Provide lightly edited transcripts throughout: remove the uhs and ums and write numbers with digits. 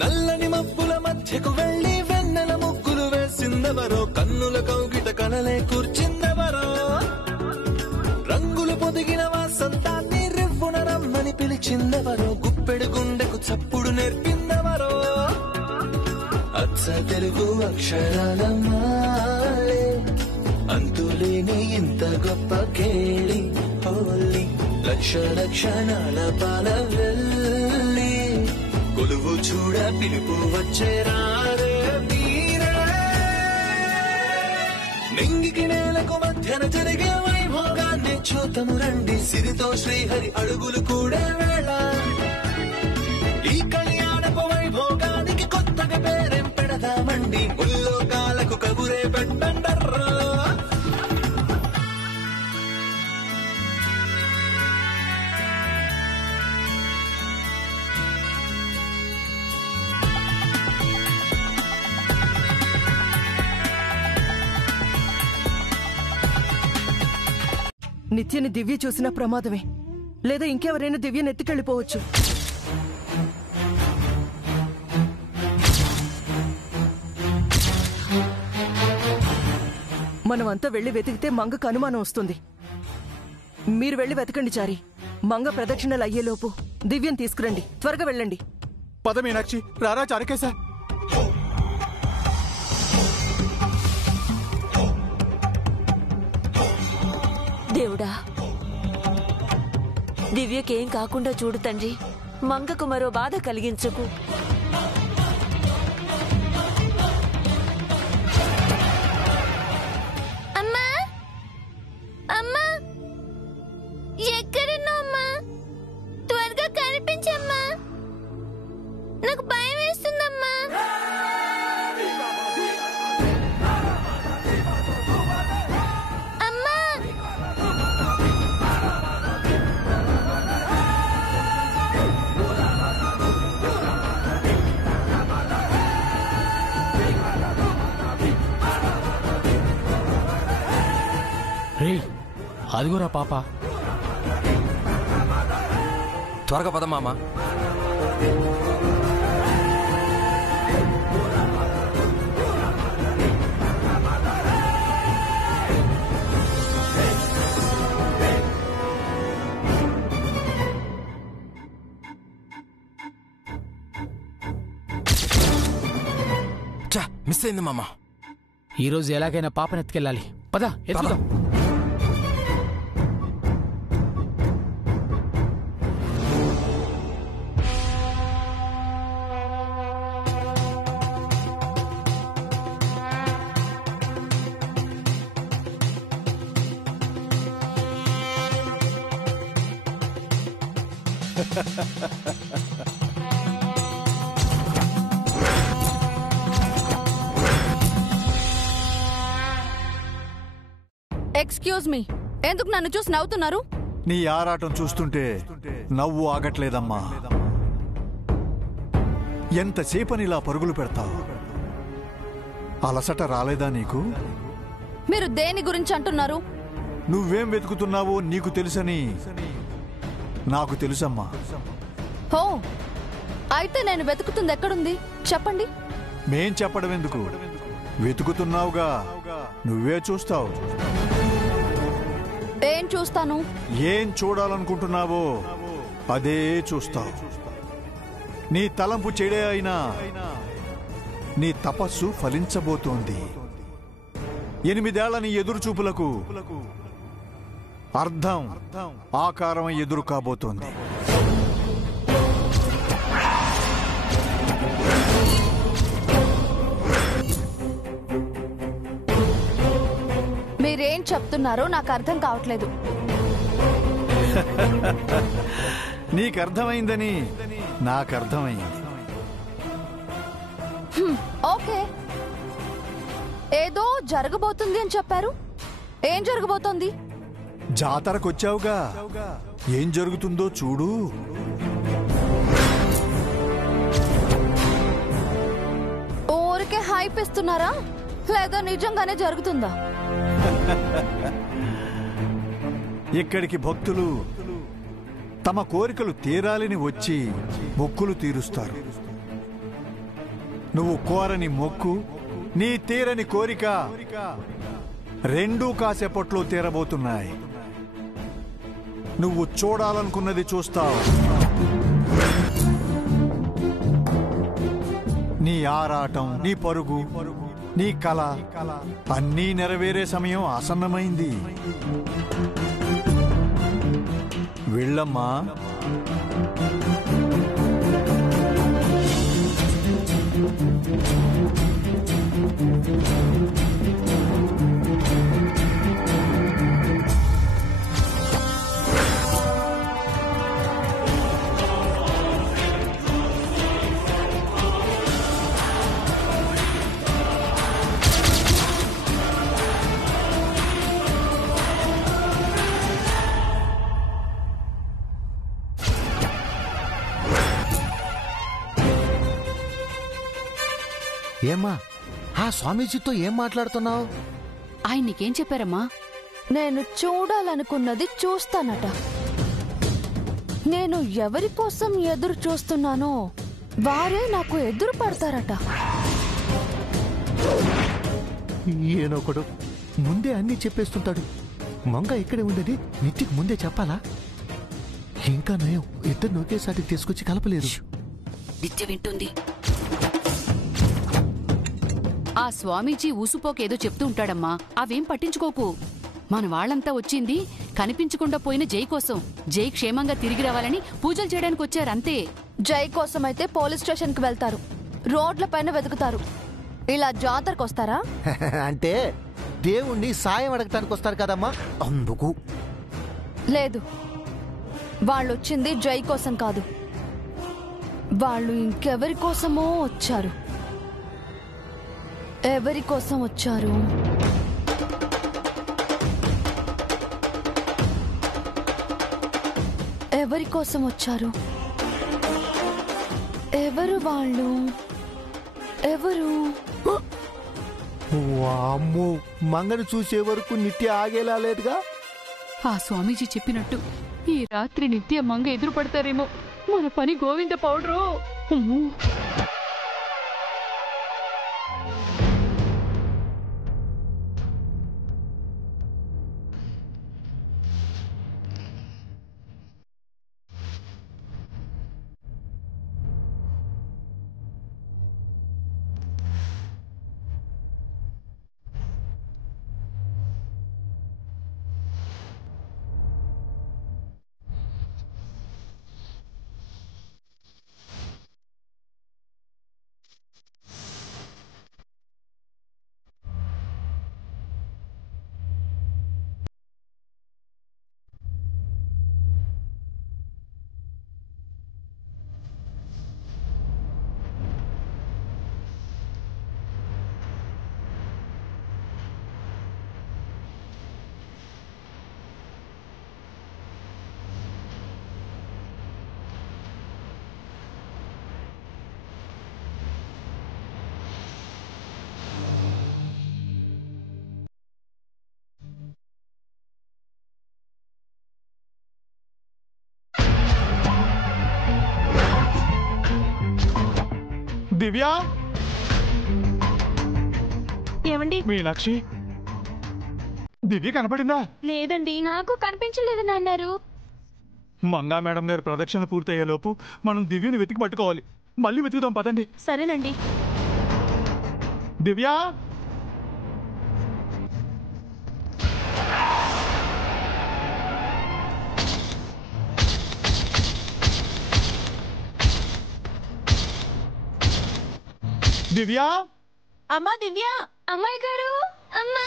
నల్లని మబ్బుల మధ్యకు వెళ్లి వెన్నెల ముగ్గులు వేసిందెవరో, కన్నుల కౌగిట కలలే కూర్చిందెవరో, రంగులు పొదిగిన వాసంతాన్ని రివ్వున రమ్మని పిలిచిందెవరో, గుప్పెడు గుండెకు చప్పుడు నేర్పిందెవరో, అచ్చ తెలుగు అక్షరాల మాలే అంతులేని ఇంత గొప్ప కేళి హోలీ, లక్ష లక్షణాల పాల వెళ్ళి కొలువు చూడ పిలుపు వచ్చేరారే వీరే, నింగికి నేలకు మధ్యన జరిగే వైభోగాన్ని చూతము రండి, సిరితో శ్రీహరి అడుగులు కూడే వేళ, ఈ కళ్యాణపు వైభోగానికి కొత్తగా పేరేం పెడదామండి, ముల్లోకాలకు కబురే పెట్టండర్రా. నిత్యని దివ్య చూసిన ప్రమాదమే, లేదా ఇంకెవరైనా దివ్యను ఎత్తుకెళ్ళిపోవచ్చు. మనమంతా వెళ్లి వెతికితే మంగకు అనుమానం వస్తుంది. మీరు వెళ్లి వెతకండి చారి. మంగ ప్రదక్షిణలు అయ్యేలోపు దివ్యం తీసుకురండి. త్వరగా వెళ్ళండి. పద మీనాక్షి, రారా చారకేశ. దేవుడా, దివ్యకేం కాకుండా చూడు తండ్రి, మంగకు మరో బాధ కలిగించకు. అమ్మా, అమ్మా, ఎక్కడున్నావమ్మా? త్వరగా కనిపించమ్మా, నాకు భయం వేస్తుందమ్మా. అమ్మా, రే, అదిగోరా పాప. త్వరగా పద మామ. మిస్ అయింది మామ. ఈరోజు ఎలాగైనా పాపను ఎత్తుకెళ్ళాలి. పద ఎత్తుకుదాం. ఎక్స్క్యూజ్ మీ, ఎందుకు నన్ను చూసి నవ్వుతున్నారు? నీ ఆరాటం చూస్తుంటే నవ్వు ఆగట్లేదమ్మా. ఎంతసేపని ఇలా పరుగులు పెడతావు? అలసట రాలేదా నీకు? మీరు దేని గురించి అంటున్నారు? నువ్వేం వెతుకుతున్నావో నీకు తెలుసని నాకు తెలుసమ్మా. హో, అయితే నేను వెతుకుతుంది ఎక్కడుంది చెప్పండి. మేం చెప్పడం ఎందుకు? వెతుకుతున్నావుగా, నువ్వే చూస్తావు. ఏం చూస్తాను? ఏం చూడాలనుకుంటున్నావో అదే చూస్తావు. నీ తలంపు చెడే అయినా నీ తపస్సు ఫలించబోతోంది. 8 ఏళ్ల నీ ఎదురుచూపులకు అర్థం ఆకారం ఎదురు కాబోతోంది. మీరేం చెప్తున్నారో నాకు అర్థం కావట్లేదు. నీకర్థమైందని నాకర్థమైంది. ఓకే, ఏదో జరగబోతుంది అని చెప్పారు. ఏం జరగబోతోంది? జాతరకొచ్చావుగా, ఏం జరుగుతుందో చూడు. ఊరికే హైప్ ఇస్తున్నారా, లేదా నిజంగానే జరుగుతుందా? ఇక్కడికి భక్తులు తమ కోరికలు తీరాలని వచ్చి మొక్కులు తీరుస్తారు. నువ్వు కోరని మొక్కు, నీ తీరని కోరిక రెండూ కాసేపట్లో తీరబోతున్నాయి. నువ్వు చూడాలనుకున్నది చూస్తావు. నీ ఆరాటం, నీ పరుగు, నీ కళ అన్నీ నెరవేరే సమయం ఆసన్నమైంది. వెళ్ళమ్మా. ఏమ్మా, ఆ స్వామీజీతో ఏం మాట్లాడుతున్నావు? ఆయన నీకేం చెప్పారమ్మా? నేను చూడాలనుకున్నది చూస్తానట. నేను ఎవరి కోసం ఎదురు చూస్తున్నానో వారే నాకు ఎదురు పడతారట. ఈయనొకడు ముందే అన్నీ చెప్పేస్తుంటాడు. మంగ ఇక్కడే ఉండేది నిత్యకు ముందే చెప్పాలా? ఇంకా నయం, ఇద్దరు ఒకేసారి తీసుకొచ్చి కలపలేదు. నిత్య వింటుంది. ఆ స్వామీజీ ఊసుపోకేదో చెప్తూ ఉంటాడమ్మా, అవేం పట్టించుకోకు. మన వాళ్ళంతా వచ్చింది కనిపించకుండా పోయిన జై కోసం. జై క్షేమంగా తిరిగి రావాలని పూజలు చేయడానికి వచ్చారంతే. జై కోసం అయితే పోలీస్ స్టేషన్ కి వెళ్తారు, రోడ్ల పైన వెతుకుతారు. ఇలా జాతరకు వస్తారా? అంటే దేవుణ్ణి సాయం అడగటానికి వస్తారు కదమ్మా, అందుకు. లేదు, వాళ్ళొచ్చింది జై కోసం కాదు. వాళ్ళు ఇంకెవరి కోసమో వచ్చారు. ఎవరి కోసం వచ్చారు? ఎవరి కోసం వచ్చారు? ఎవరు వాళ్ళు? ఎవరు? వామ్మో, మంగను చూసే వరకు నిత్య ఆగేలా లేదుగా. ఆ స్వామీజీ చెప్పినట్టు ఈ రాత్రి నిత్య మంగ ఎదురు పడతారేమో. మన పని గోవింద పౌడరు. దివ్య, ఏమండి? మీనాక్షి, దివ్య కనపడిందా? లేదండి, నాకు కనిపించలేదని అన్నారు. మంగా మేడం గారి ప్రదక్షిణ పూర్తయ్యేలోపు మనం దివ్యని వెతికి పట్టుకోవాలి. మళ్ళీ వెతుకుదాం, పదండి. సరేనండి. దివ్య, దివ్య, అమ్మా దివ్య, అమ్మాయి గారు, అమ్మా.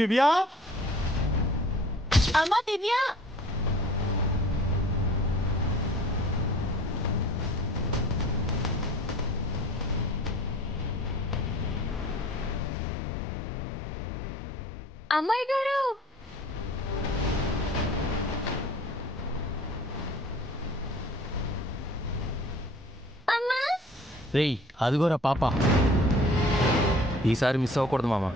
దివ్య, అమ్మా దివ్య. అమ్మాయి గారు, రేయ్, అదిగోరా పాప. ఈసారి మిస్ అవ్వకూడదు మామ.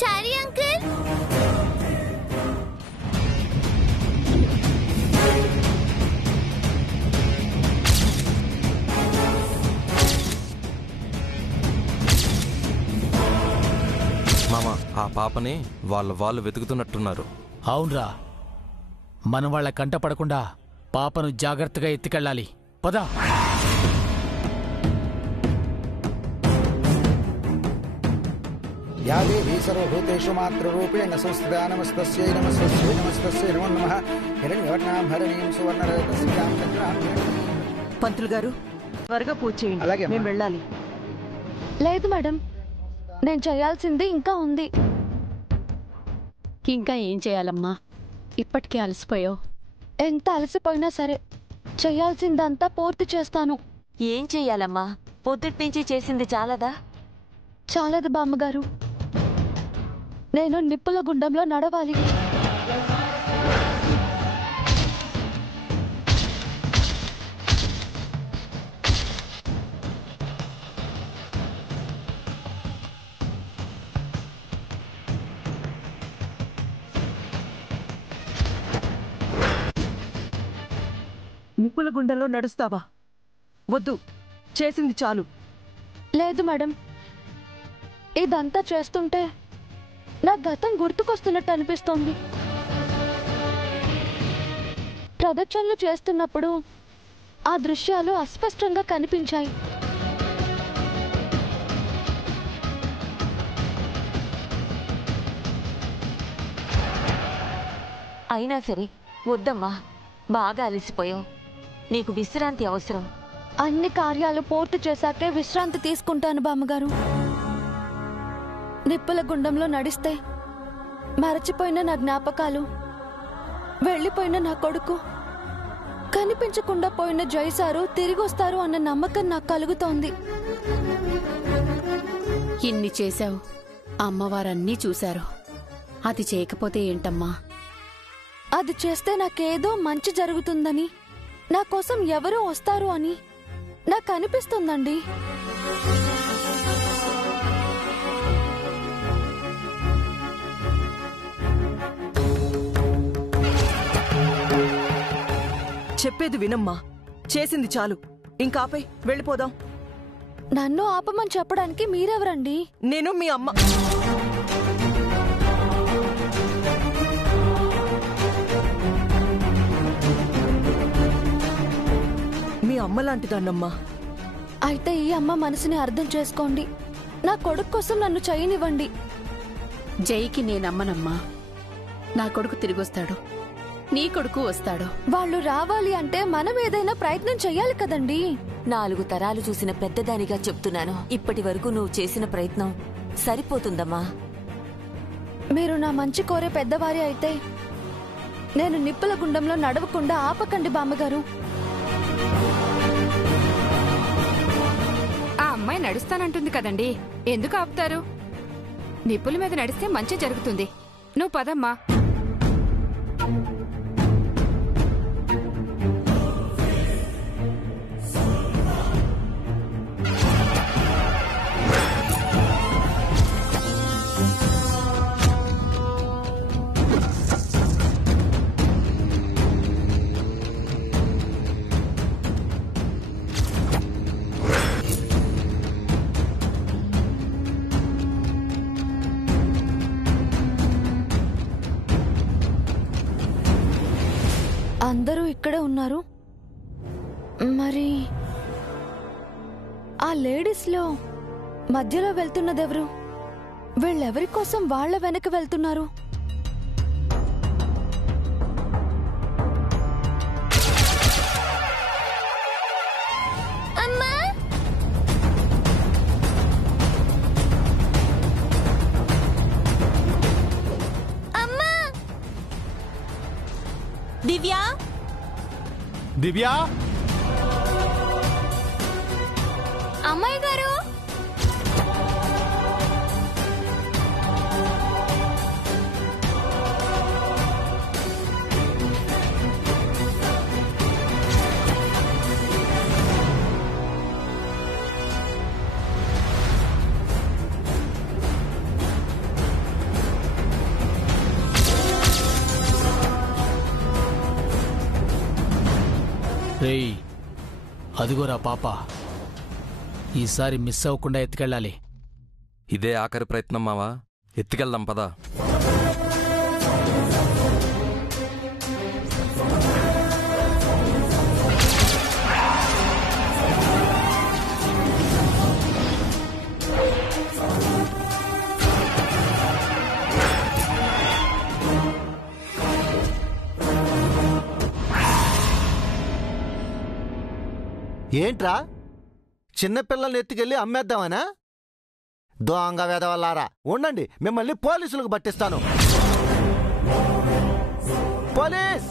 చారీ అంకుల్, మామ ఆ పాపని వాళ్ళు వెతుకుతున్నట్టున్నారు. అవునరా, మనం వాళ్ళ కంట పడకుండా పాపను జాగ్రత్తగా ఎత్తుకెళ్ళాలి. పద. या देवी सर्वभूतेषु मातृरूपेण संस्थिता नमस्तस्यै नमस्तस्यै नमस्तस्यै नमो नमः हिरण्यवर्णां हरणीं सुवर्णरजतस्यां चक्रां. పంతులు గారు త్వరగా పూజ చేయండి. అలాగే మేము వెళ్ళాలి. లేదు మేడం, నేను చేయాల్సింది ఇంకా ఉంది. ఇంకా ఏం చేయాలమ్మా? ఇప్పటికే అలసిపోయావు. ఎంత అలసిపోయినా సరే చేయాల్సిందంతా పూర్తి చేస్తాను. ఏం చెయ్యాలమ్మా? పొద్దుటి నుంచి చేసింది చాలదా? చాలదు బామ్మగారు, నేను నిప్పుల గుండంలో నడవాలి. నిప్పుల గుండంలో నడుస్తావా? వద్దు, చేసింది చాలు. లేదు మేడం, ఇదంతా చేస్తుంటే నా గతం గుర్తుకొస్తున్నట్టు అనిపిస్తోంది. ప్రదక్షిణలు చేస్తున్నప్పుడు ఆ దృశ్యాలు అస్పష్టంగా కనిపించాయి. అయినా సరే వద్దమ్మా, బాగా అలసిపోయావు. నీకు విశ్రాంతి అవసరం. అన్ని కార్యాలు పూర్తి చేశాకే విశ్రాంతి తీసుకుంటాను బామ్మగారు. నిప్పుల గుండంలో నడిస్తే మరచిపోయిన నా జ్ఞాపకాలు, వెళ్ళిపోయిన నా కొడుకు, కనిపించకుండా పోయిన జైసారు తిరిగొస్తారు అన్న నమ్మకం నాకు కలుగుతోంది. ఇన్ని చేశావు, అమ్మవారన్నీ చూశారు. అది చేయకపోతే ఏంటమ్మా? అది చేస్తే నాకేదో మంచి జరుగుతుందని, నా కోసం ఎవరో వస్తారు అని నాకు అనిపిస్తుందండి. చెప్పేది వినమ్మా, చేసింది చాలు. ఇంకాపై వెళ్ళిపోదాం. నన్ను ఆపమని చెప్పడానికి మీరెవరండి? నేను మీ అమ్మ. మీ అమ్మ లాంటిదాన్నమ్మా. అయితే ఈ అమ్మ మనసుని అర్థం చేసుకోండి. నా కొడుకు కోసం నన్ను చేయనివ్వండి. జైకి నేనమ్మనమ్మా. నా కొడుకు తిరిగొస్తాడు, నీ కొడుకు వస్తాడు. వాళ్ళు రావాలి అంటే మనం ఏదైనా ప్రయత్నం చెయ్యాలి కదండి. 4 తరాలు చూసిన పెద్దదానిగా చెప్తున్నాను, ఇప్పటి వరకు నువ్వు చేసిన ప్రయత్నం సరిపోతుందమ్మా. మీరు నా మంచి కోరే పెద్దవారి అయితే నేను నిప్పుల గుండంలో నడవకుండా ఆపకండి బామ్మగారు. ఆ అమ్మాయి నడుస్తానంటుంది కదండి, ఎందుకు ఆపుతారు? నిప్పుల మీద నడిస్తే మంచి జరుగుతుంది. నువ్వు పదమ్మా. అందరూ ఇక్కడే ఉన్నారు. మరి ఆ లేడీస్ లో మధ్యలో వెళ్తున్నదెవరు? వీళ్ళెవరి కోసం వాళ్ళ వెనక వెళ్తున్నారు? దివ్యా, దివ్యా, అమ్మాయి గారు, రేయ్, అదిగోరా పాప. ఈసారి మిస్ అవ్వకుండా ఎత్తుకెళ్ళాలి. ఇదే ఆఖరి ప్రయత్నం మావా, ఎత్తుకెళ్దాం పదా. ఏంట్రా, చిన్నపిల్లల్ని ఎత్తుకెళ్ళి అమ్మేద్దామనా? దొంగ వెదవల్లారా, ఉండండి, మిమ్మల్ని పోలీసులకు పట్టిస్తాను. Police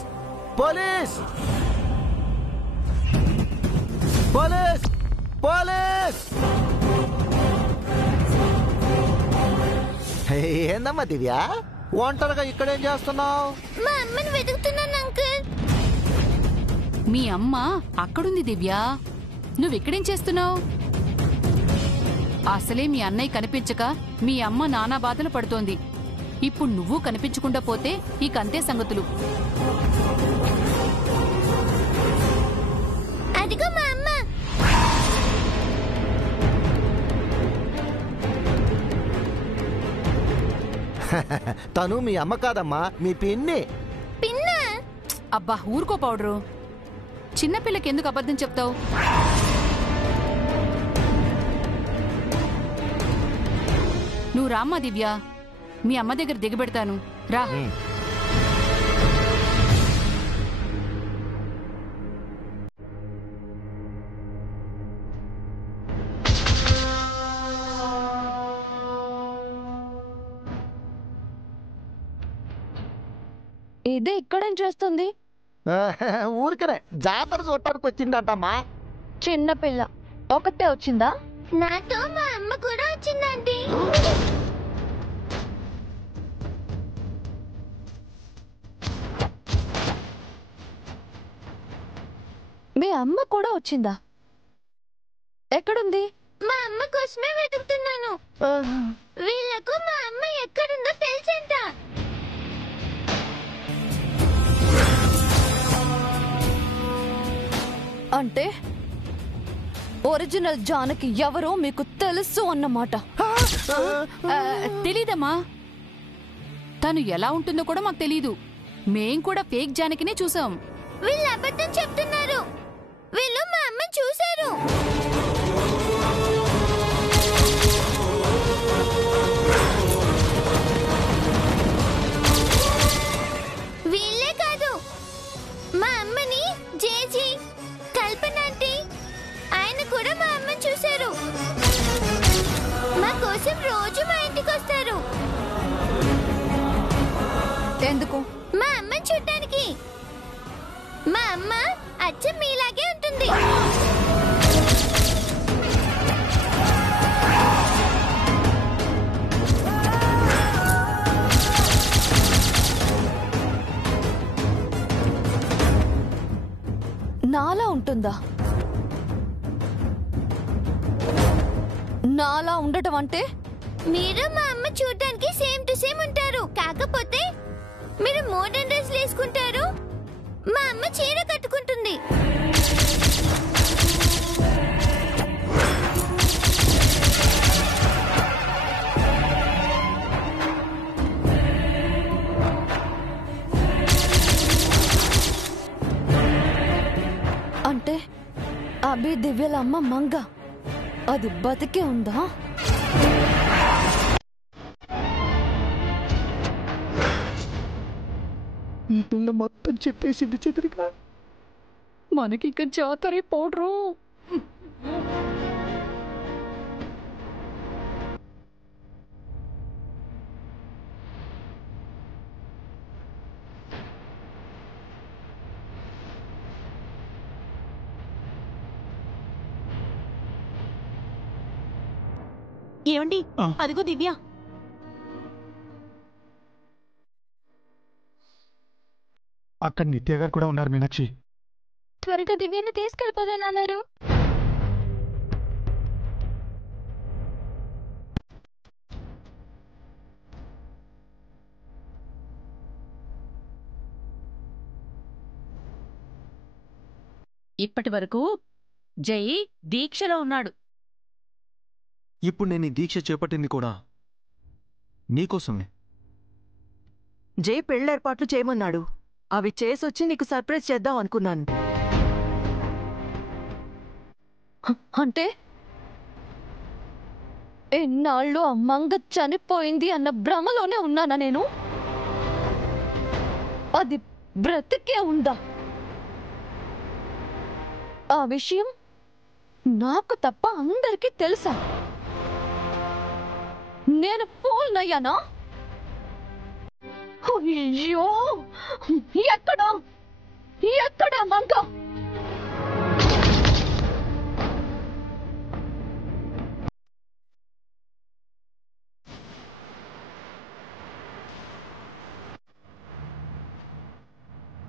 police police police! ఏందమ్మా దివ్య, ఒంటరిగా ఇక్కడేం చేస్తున్నావు? మా అమ్మని వెతుకుతున్నాను అంకుల్. మీ అమ్మ అక్కడుంది దివ్య, నువ్వెక్కడేం చేస్తున్నావు? అసలే మీ అన్నయ్య కనిపించక మీ అమ్మ నానా బాధలు పడుతోంది. ఇప్పుడు నువ్వు కనిపించకుండా పోతే ఇకంతే సంగతులు. అదిగో మా అమ్మ. తను మీ అమ్మ కాదమ్మా, మీ పిన్ని. పిన్న? అబ్బా ఊరుకో పౌడరు, చిన్నపిల్లకి ఎందుకు అబద్ధం చెప్తావు? నువ్వు రామ్మా దివ్య, మీ అమ్మ దగ్గర దిగబెడతాను, రా. ఇదే ఇక్కడేం చేస్తుంది? ఊరికనే జాతర చూడటానికి వచ్చిందంటమ్మా. చిన్నపిల్ల ఒకటే వచ్చిందా? నాతో మా అమ్మ కూడా వచ్చిందండి. మీ అమ్మ కూడా వచ్చిందా? ఎక్కడుంది? మా అమ్మ కోసమే వెతుకుతున్నాను. వీళ్ళకు మా అమ్మ ఎక్కడుందో తెలుసంట. అంటే ఒరిజినల్ జానకి ఎవరో మీకు తెలుసు అన్నమాట. తెలీదమ్మా, తను ఎలా ఉంటుందో కూడా మాకు తెలీదు. మేం కూడా ఫేక్ జానకినే చూసాం. వీళ్ళు అబద్ధం చెప్తున్నారు. వీళ్ళు మా అమ్మని చూశారు. వీళ్ళే కాదు, మా అమ్మని జేజీ, కల్పనాంటి ఆయన కూడా మా అమ్మని చూశారు. మా కోసం రోజు మా ఇంటికి వస్తారు. ఎందుకు? మా అమ్మని చూడ్డానికి. మా అమ్మ అచ్చం మీలాగే ఉంటుంది. నాలా ఉంటుందా? నాలా ఉండటం అంటే? మీరు మా అమ్మ చూడడానికి సేమ్ టు సేమ్ ఉంటారు. కాకపోతే మీరు మోడర్న్ డ్రెస్ వేసుకుంటారు, మా అమ్మ చీర కట్టుకుంటుంది. అంటే అభి దివ్యల అమ్మ మంగ అది బతికే ఉందా? ఈ పిల్ల మొత్తం చెప్పేసింది చిత్రిక. మనకి ఇక జాతరే పౌడరు. ఏమండి, అదిగో దివ్య. అక్కడ నిత్య గారు కూడా ఉన్నారు మీనాక్షి. త్వరగా దివ్యను తీసుకెళ్ళిపోదన్నారు. ఇప్పటి వరకు జై దీక్షలో ఉన్నాడు. ఇప్పుడు నేను ఈ దీక్ష చేపట్టింది కూడా నీకోసమే. జై పెళ్ళేర్పాట్లు చేయమన్నాడు. అవి చేసొచ్చి నీకు సర్ప్రైజ్ చేద్దాం అనుకున్నాను. అంటే ఎన్నాళ్ళు ఆ మంగ చనిపోయింది అన్న భ్రమలోనే ఉన్నానా నేను? అది బ్రతికే ఉందా? ఆ విషయం నాకు తప్ప అందరికీ తెలుసా? నేను ఫూల్నయ్యానా? అయ్యో, ఎక్కడ